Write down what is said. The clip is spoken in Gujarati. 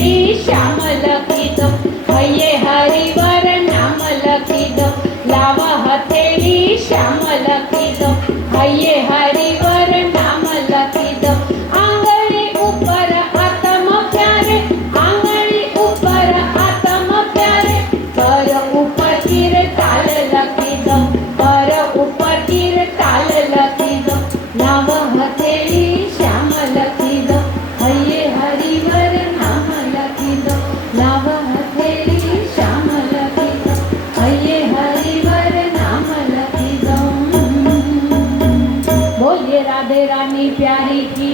हथेली श्याम लखी दो, हये हरिवर नाम लखी दो, लाव हथेली श्याम लखी दो, हये हरिवर नाम लखी दो। आंगળી ઉપર આતમ પ્યારે, આંગળી ઉપર આતમ પ્યારે, કર ઉપર તીર તાલ લખી દો, કર ઉપર તીર તાલ લખી દો, લાવ હથેળી શ્યામ લખી દો, હૈયે હરિવર નામ લખી દો, લાવ હથેળી શ્યામ લખી દો, હૈયે હરિવર નામ લખી દો। बोलिए राधे रानी प्यारी की।